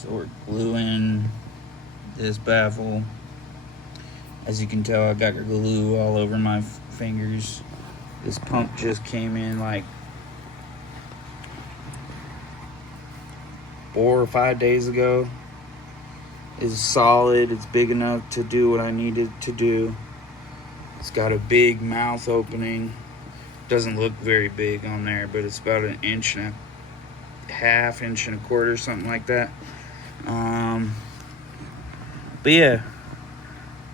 So we're gluing this baffle. As you can tell, I got glue all over my fingers. This pump just came in like 4 or 5 days ago. It's solid. It's big enough to do what I needed to do. It's got a big mouth opening. Doesn't look very big on there, but it's about 1.5 inches, 1.25 inches, something like that. But yeah,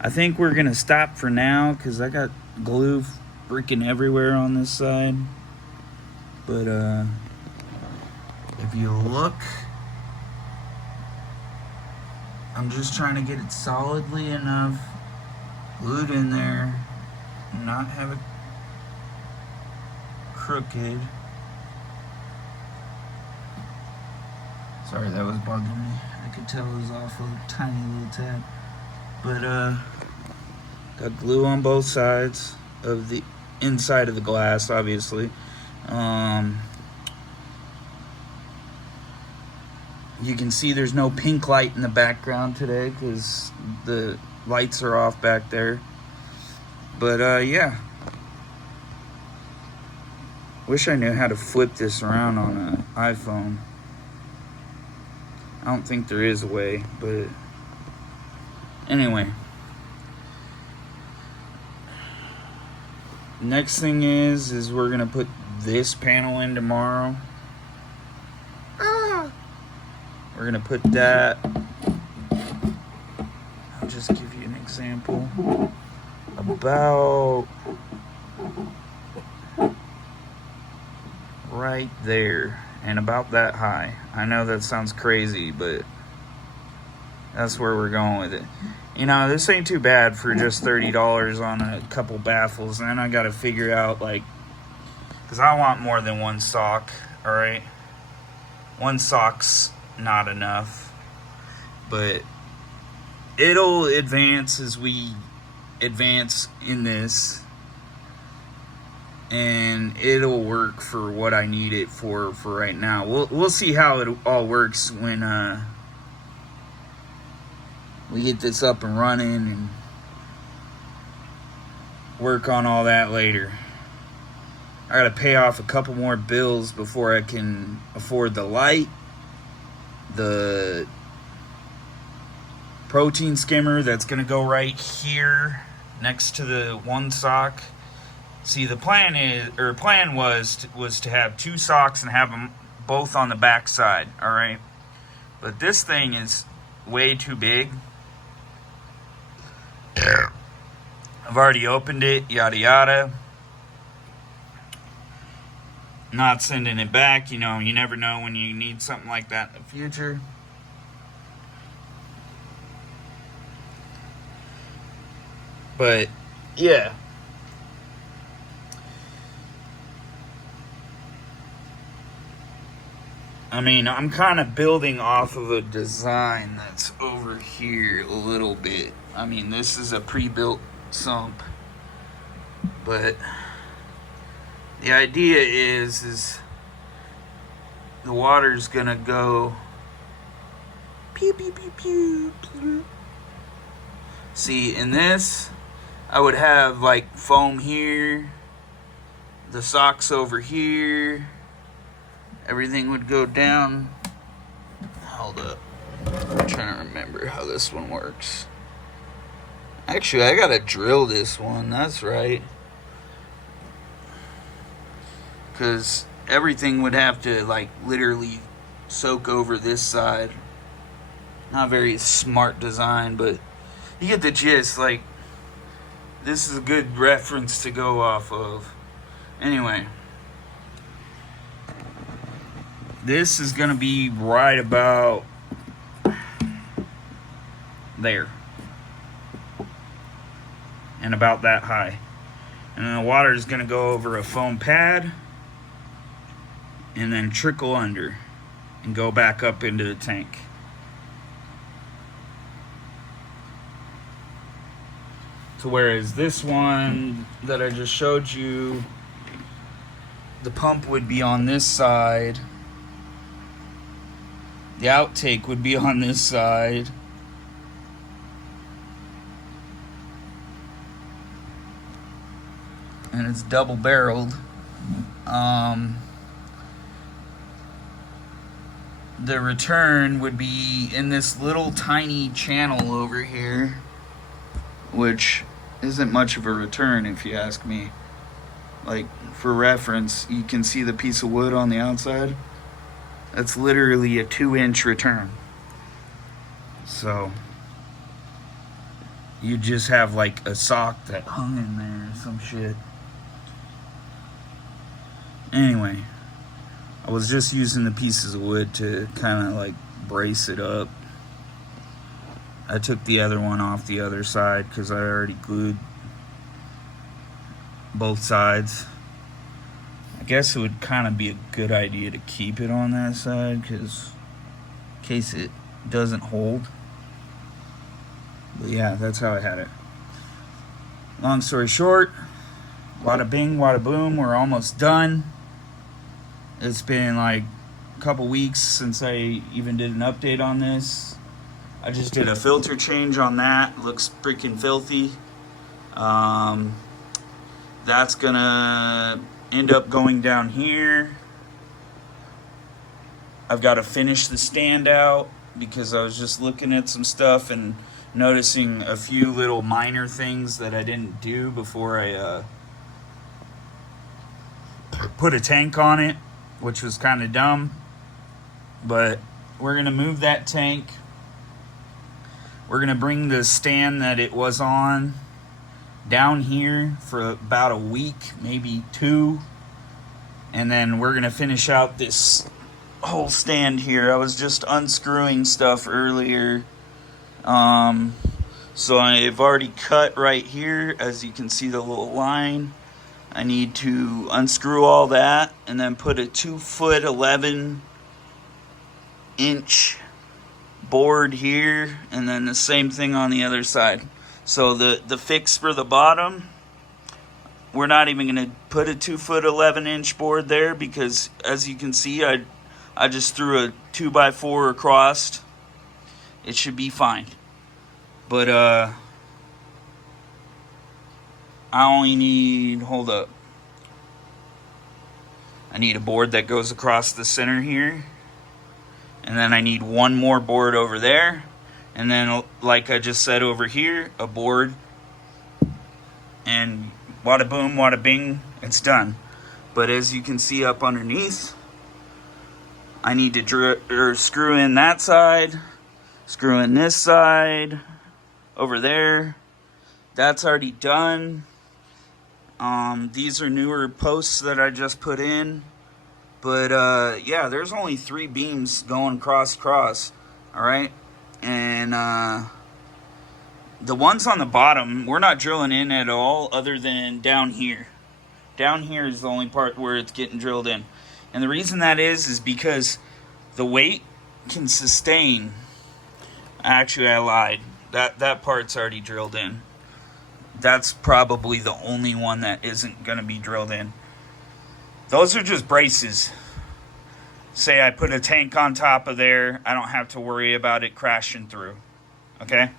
I think we're gonna stop for now because I got glue freaking everywhere on this side. But if you look, I'm just trying to get it solidly enough glued in there and not have it crooked. Sorry, that was bugging me. I could tell it was off a tiny little tab. But got glue on both sides of the inside of the glass, obviously. You can see there's no pink light in the background today because the lights are off back there. But yeah. Wish I knew how to flip this around on an iPhone. I don't think there is a way, but anyway. Next thing is we're gonna put this panel in tomorrow. We're gonna put that. I'll just give you an example. About right there and about that high. I know that sounds crazy, but that's where we're going with it. You know, this ain't too bad for just $30 on a couple baffles. Then I gotta figure out, like, because I want more than one sock, alright? One sock's not enough, but it'll advance as we advance in this, and it'll work for what I need it for right now. We'll see how it all works when we get this up and running and work on all that later. I gotta pay off a couple more bills before I can afford the light, the protein skimmer that's gonna go right here next to the one sock. See, the plan was to have 2 socks and have them both on the back side, all right? But this thing is way too big. I've already opened it, yada yada. Not sending it back, you know, you never know when you need something like that in the future. But yeah. I mean, I'm kind of building off of a design that's over here a little bit. I mean, this is a pre-built sump, but the idea is the water's gonna go pew pew pew pew pew. See, in this, I would have like foam here, the socks over here. Everything would go down. Hold up. I'm trying to remember how this one works. Actually, I gotta drill this one. That's right. Because everything would have to, like, literally soak over this side. Not very smart design, but you get the gist. Like, this is a good reference to go off of. Anyway. This is going to be right about there. And about that high. And then the water is going to go over a foam pad. And then trickle under. And go back up into the tank. So whereas this one that I just showed you, the pump would be on this side. The outtake would be on this side. And it's double barreled. The return would be in this little tiny channel over here, which isn't much of a return if you ask me. Like, for reference, you can see the piece of wood on the outside. That's literally a 2-inch return. So you just have like a sock that hung in there or some shit. Anyway, I was just using the pieces of wood to kind of like brace it up. I took the other one off the other side because I already glued both sides. I guess it would kind of be a good idea to keep it on that side because in case it doesn't hold. But yeah, that's how I had it. Long story short, wada bing, wada boom, we're almost done. It's been like a couple weeks since I even did an update on this. I just did a filter change on that. Looks freaking filthy. That's gonna end up going down here. I've got to finish the stand out because I was just looking at some stuff and noticing a few little minor things that I didn't do before I put a tank on it, which was kind of dumb. But we're going to move that tank. We're going to bring the stand that it was on down here for about a week, maybe 2. And then we're going to finish out this whole stand here. I was just unscrewing stuff earlier. So I've already cut right here. As you can see the little line. I need to unscrew all that and then put a 2-foot 11-inch board here, and then the same thing on the other side. So the fix for the bottom, we're not even going to put a 2-foot 11-inch board there because as you can see, I just threw a 2x4 across. It should be fine. But I only need, hold up, I need a board that goes across the center here, and then I need one more board over there, and then like I just said over here, a board, and wada boom, wada bing, it's done. But as you can see up underneath, I need to screw in that side, screw in this side, over there. That's already done. These are newer posts that I just put in. But yeah, there's only 3 beams going cross. Alright? And the ones on the bottom, we're not drilling in at all other than down here. Down here is the only part where it's getting drilled in. And the reason that is because the weight can sustain. Actually, I lied. That part's already drilled in. That's probably the only one that isn't going to be drilled in. Those are just braces. Say I put a tank on top of there, I don't have to worry about it crashing through. Okay?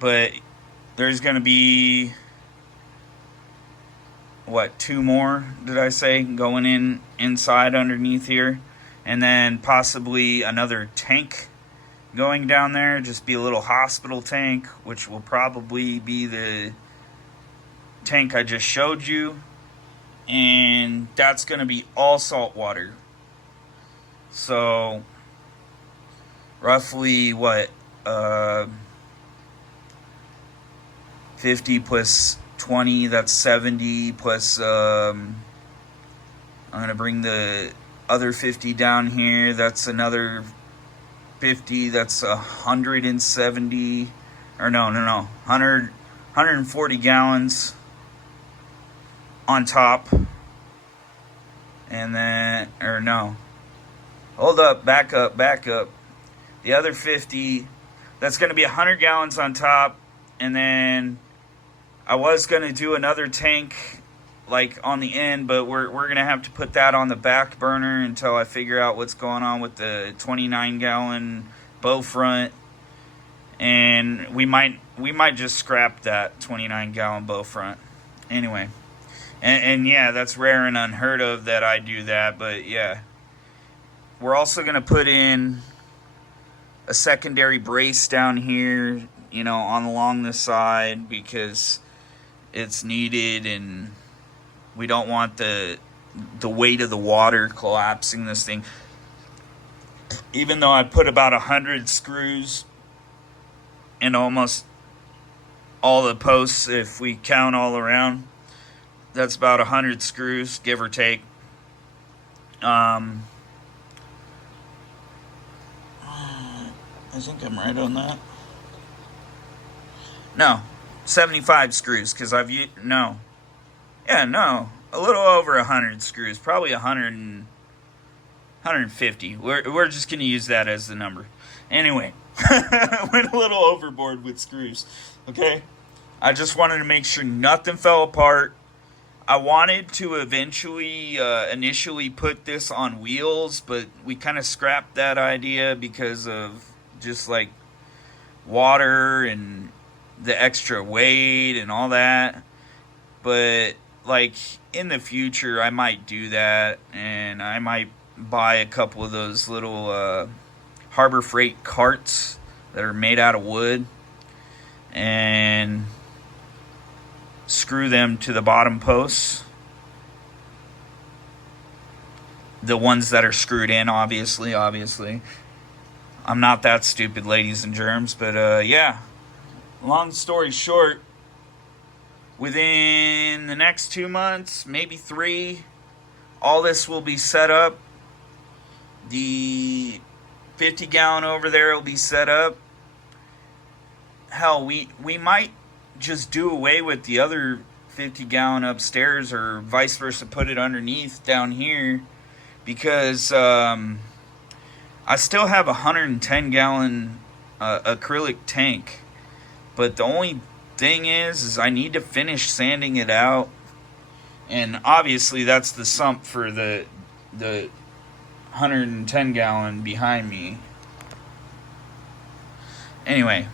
But there's going to be, what, 2 more, did I say, going in inside underneath here. And then possibly another tank going down there, just be a little hospital tank, which will probably be the tank I just showed you, and that's going to be all salt water. So roughly what, 50 plus 20, that's 70, plus I'm going to bring the other 50 down here, that's another 50, that's 170, or no, 140 gallons on top. And then, or no, hold up, back up. The other 50, that's going to be 100 gallons on top. And then I was going to do another tank like on the end, but we're gonna have to put that on the back burner until I figure out what's going on with the 29-gallon bow front. And we might just scrap that 29-gallon bow front. Anyway, and yeah, that's rare and unheard of that I do that, but yeah. We're also gonna put in a secondary brace down here, you know, on along the side, because it's needed, and we don't want the weight of the water collapsing this thing. Even though I put about 100 screws in almost all the posts, if we count all around, that's about 100 screws, give or take. I think I'm right on that. No, 75 screws, because I've used, no. Yeah, no, a little over 100 screws, probably 150. We're just going to use that as the number. Anyway, went a little overboard with screws, okay? I just wanted to make sure nothing fell apart. I wanted to initially put this on wheels, but we kind of scrapped that idea because of just like water and the extra weight and all that. But like in the future, I might do that, and I might buy a couple of those little Harbor Freight carts that are made out of wood and screw them to the bottom posts. The ones that are screwed in, obviously. I'm not that stupid, ladies and germs, but yeah. Long story short, within the next 2 months, maybe 3, all this will be set up. The 50-gallon over there will be set up. Hell, we might just do away with the other 50-gallon upstairs, or vice versa, put it underneath down here, because I still have a 110-gallon acrylic tank. But the only thing is I need to finish sanding it out. And obviously that's the sump for the 110-gallon behind me. Anyway,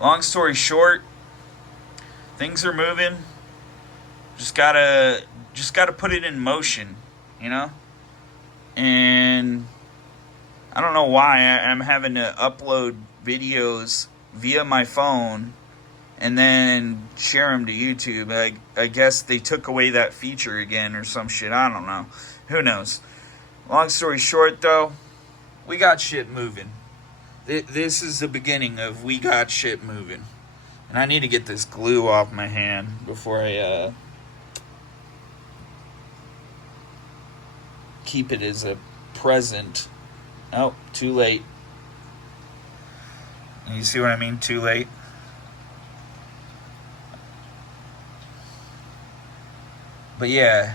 long story short, things are moving. Just gotta put it in motion, you know? And I don't know why I'm having to upload videos via my phone and then share them to YouTube. I guess they took away that feature again or some shit. I don't know. Who knows? Long story short, though, we got shit moving. This is the beginning of we got shit moving. And I need to get this glue off my hand before I keep it as a present. Oh, too late. You see what I mean? Too late. But yeah,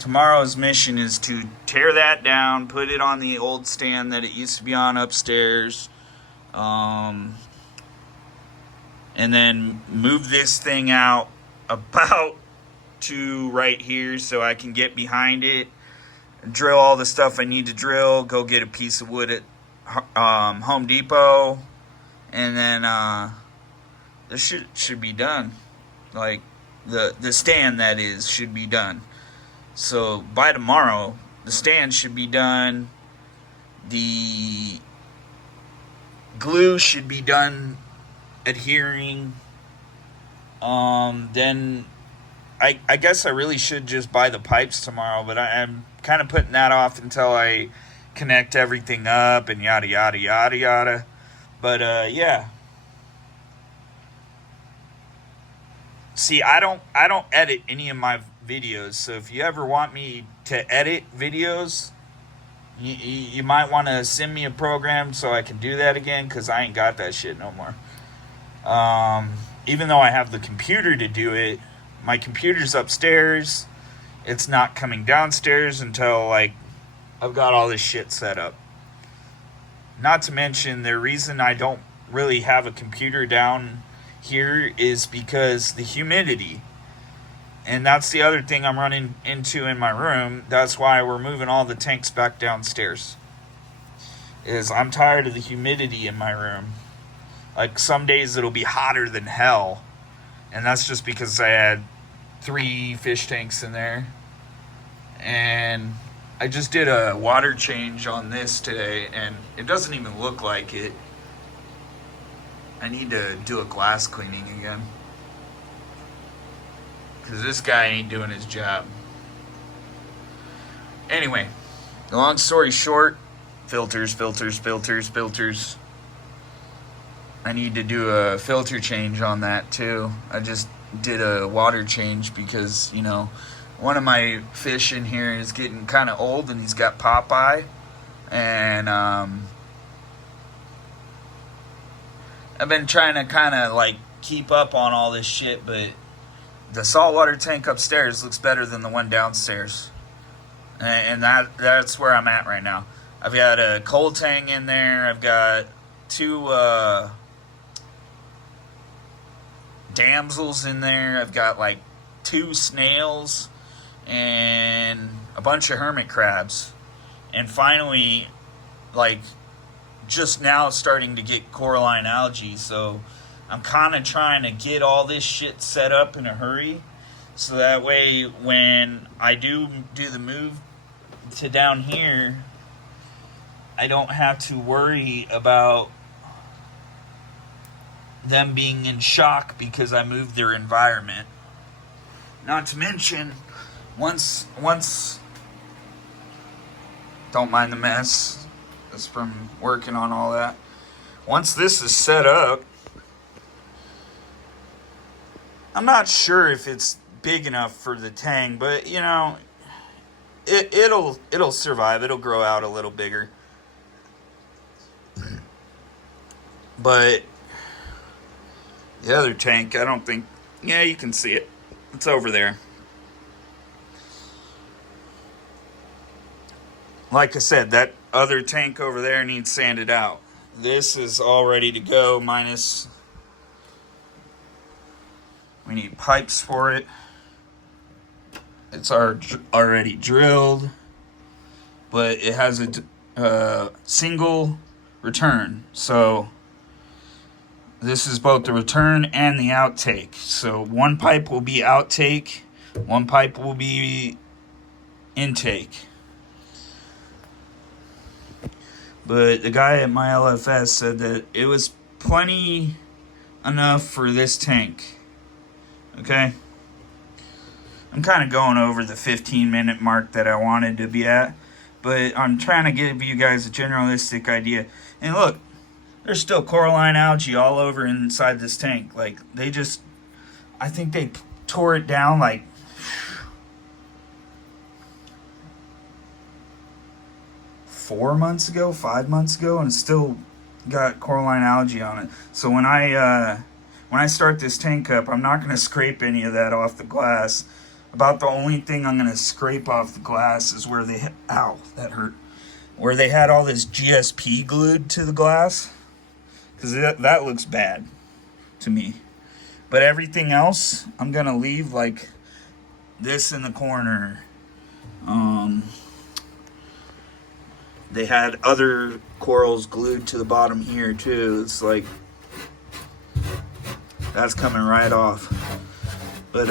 tomorrow's mission is to tear that down, put it on the old stand that it used to be on upstairs, and then move this thing out about to right here so I can get behind it, drill all the stuff I need to drill, go get a piece of wood at Home Depot, and then this should be done. Like the stand, that is, should be done. So by tomorrow the stand should be done. The glue should be done adhering. Then I guess I really should just buy the pipes tomorrow, but I'm kind of putting that off until I connect everything up and yada yada yada yada. But yeah. See, I don't edit any of my videos, so if you ever want me to edit videos, you might want to send me a program so I can do that again, because I ain't got that shit no more. Even though I have the computer to do it, my computer's upstairs. It's not coming downstairs until, like, I've got all this shit set up. Not to mention, the reason I don't really have a computer down here is because the humidity. And that's the other thing I'm running into in my room. That's why we're moving all the tanks back downstairs. Is I'm tired of the humidity in my room. Like some days it'll be hotter than hell. And that's just because I had 3 fish tanks in there. And I just did a water change on this today, and it doesn't even look like it. I need to do a glass cleaning again. Because this guy ain't doing his job. Anyway, long story short, filters. I need to do a filter change on that too. I just did a water change because, you know, one of my fish in here is getting kind of old and he's got Popeye. And I've been trying to kind of like keep up on all this shit, but the saltwater tank upstairs looks better than the one downstairs. And that's where I'm at right now. I've got a cold tang in there. I've got 2 damsels in there. I've got like 2 snails and a bunch of hermit crabs. And finally, like, just now starting to get coralline algae. So I'm kind of trying to get all this shit set up in a hurry. So that way when I do the move to down here, I don't have to worry about them being in shock because I moved their environment. Not to mention, once don't mind the mess. That's from working on all that. Once this is set up, I'm not sure if it's big enough for the tang, but you know, it'll survive. It'll grow out a little bigger. But the other tank, I don't think... Yeah, you can see it. It's over there. Like I said, that other tank over there needs sanded out. This is all ready to go, minus... We need pipes for it. It's already drilled. But it has a single return. So this is both the return and the outtake. So one pipe will be outtake, one pipe will be intake. But the guy at my LFS said that it was plenty enough for this tank. Okay? I'm kind of going over the 15-minute mark that I wanted to be at. But I'm trying to give you guys a generalistic idea. And look, there's still coralline algae all over inside this tank. Like, I think they tore it down like 4 months ago, 5 months ago, and it's still got coralline algae on it. So when I start this tank up, I'm not going to scrape any of that off the glass. About the only thing I'm going to scrape off the glass is where they... Ow, that hurt. Where they had all this GSP glued to the glass. Because that looks bad to me. But everything else, I'm going to leave like this in the corner. They had other corals glued to the bottom here too. It's like... That's coming right off. But,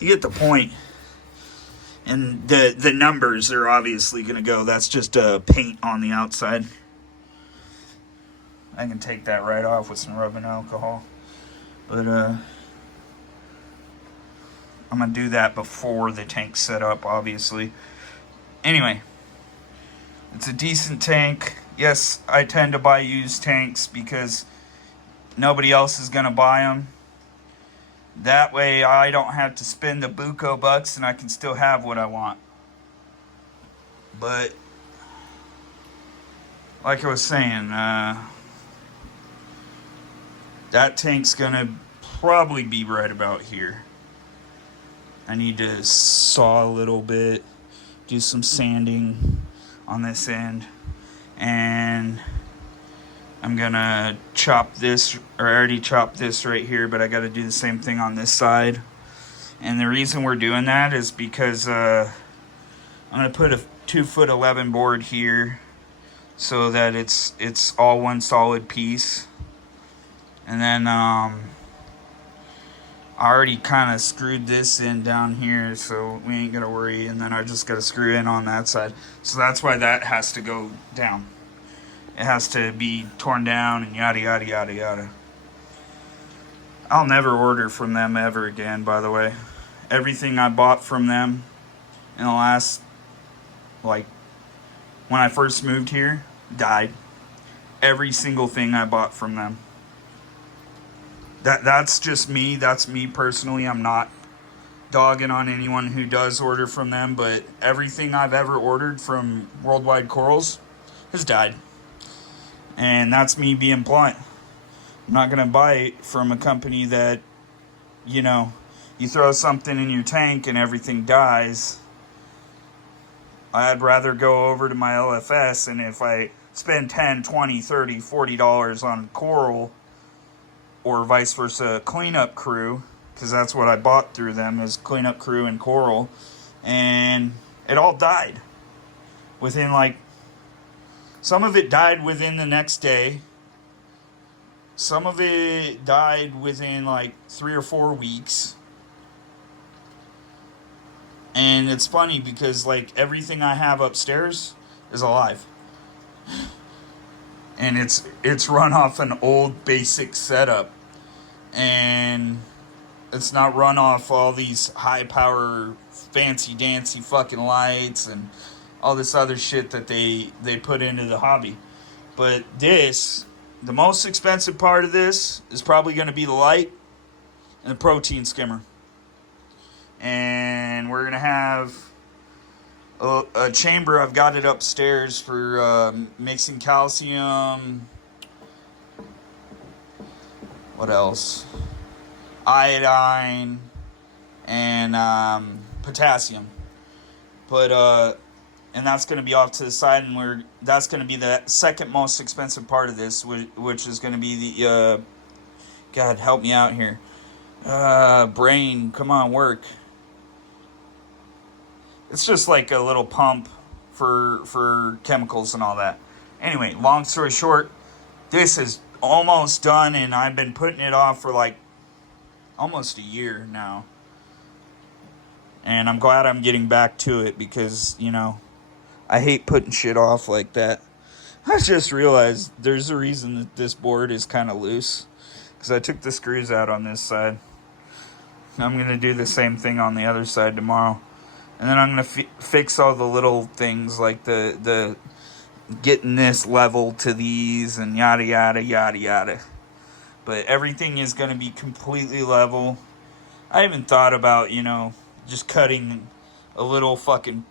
you get the point. And the numbers are obviously going to go. That's just paint on the outside. I can take that right off with some rubbing alcohol. But I'm going to do that before the tank's set up, obviously. Anyway, it's a decent tank. Yes, I tend to buy used tanks because nobody else is going to buy them. That way I don't have to spend the buco bucks and I can still have what I want. But like I was saying, that tank's gonna probably be right about here. I need to saw a little bit, do some sanding on this end, and I'm gonna chop this, or I already chopped this right here, but I gotta do the same thing on this side. And the reason we're doing that is because I'm going to put a 2'11" board here so that it's all one solid piece. And then I already kind of screwed this in down here, so we ain't gonna worry. And then I just gotta screw in on that side. So that's why that has to go down. It has to be torn down and yada yada yada yada. I'll never order from them ever again, by the way. Everything I bought from them in the last, like, when I first moved here, died. Every single thing I bought from them. That's just me. That's me personally. I'm not dogging on anyone who does order from them, but everything I've ever ordered from Worldwide Corals has died. And that's me being blunt. I'm not going to buy it from a company that, you know, you throw something in your tank and everything dies. I'd rather go over to my LFS, and if I spend $10, $20, $30, $40 on coral, or vice versa, cleanup crew, because that's what I bought through them, is cleanup crew and coral, and it all died within, like, some of it died within the next day, some of it died within like 3 or 4 weeks. And it's funny because, like, everything I have upstairs is alive. And it's run off an old basic setup, and it's not run off all these high power fancy dancy fucking lights and all this other shit that they put into the hobby. But this, the most expensive part of this is probably going to be the light and the protein skimmer. And we're going to have a chamber. I've got it upstairs for mixing calcium. What else? Iodine and potassium. But and that's going to be off to the side, and that's going to be the second most expensive part of this, which is going to be the God help me out here. Brain, come on, work. It's just like a little pump for chemicals and all that. Anyway, long story short, this is almost done, and I've been putting it off for like almost a year now. And I'm glad I'm getting back to it because, you know, I hate putting shit off like that. I just realized there's a reason that this board is kind of loose, because I took the screws out on this side. I'm going to do the same thing on the other side tomorrow. And then I'm going to fix all the little things like the getting this level to these and yada, yada, yada, yada. But everything is going to be completely level. I even thought about, you know, just cutting a little fucking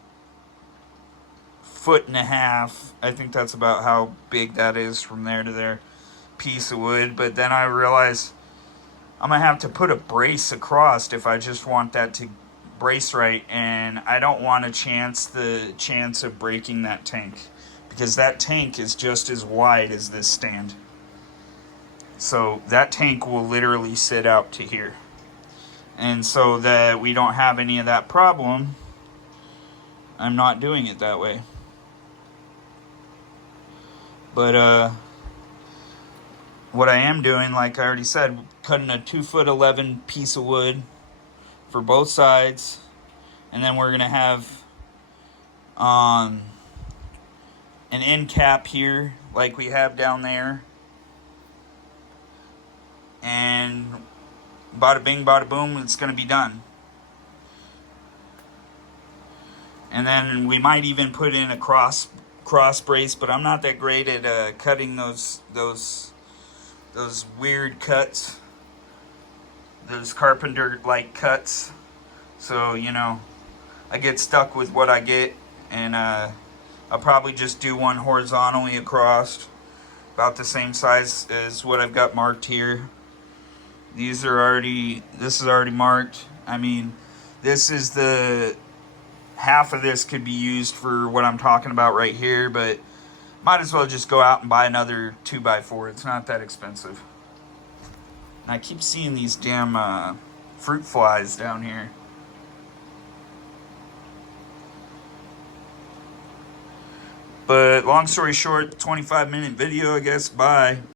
1.5 feet. I think that's about how big that is from there to there. Piece of wood. But then I realized I'm going to have to put a brace across if I just want that to brace right, and I don't want the chance of breaking that tank, because that tank is just as wide as this stand. So that tank will literally sit out to here. And so that we don't have any of that problem, I'm not doing it that way. But what I am doing, like I already said, cutting a 2'11" piece of wood for both sides, and then we're gonna have an end cap here like we have down there, and bada bing bada boom, it's gonna be done. And then we might even put in a cross brace, but I'm not that great at cutting those weird cuts, those carpenter like cuts. So, you know, I get stuck with what I get, and I'll probably just do one horizontally across, about the same size as what I've got marked here. This is already marked. I mean, this is the half of this could be used for what I'm talking about right here, but might as well just go out and buy another 2x4. It's not that expensive. And I keep seeing these damn fruit flies down here. But long story short, 25-minute video, I guess. Bye.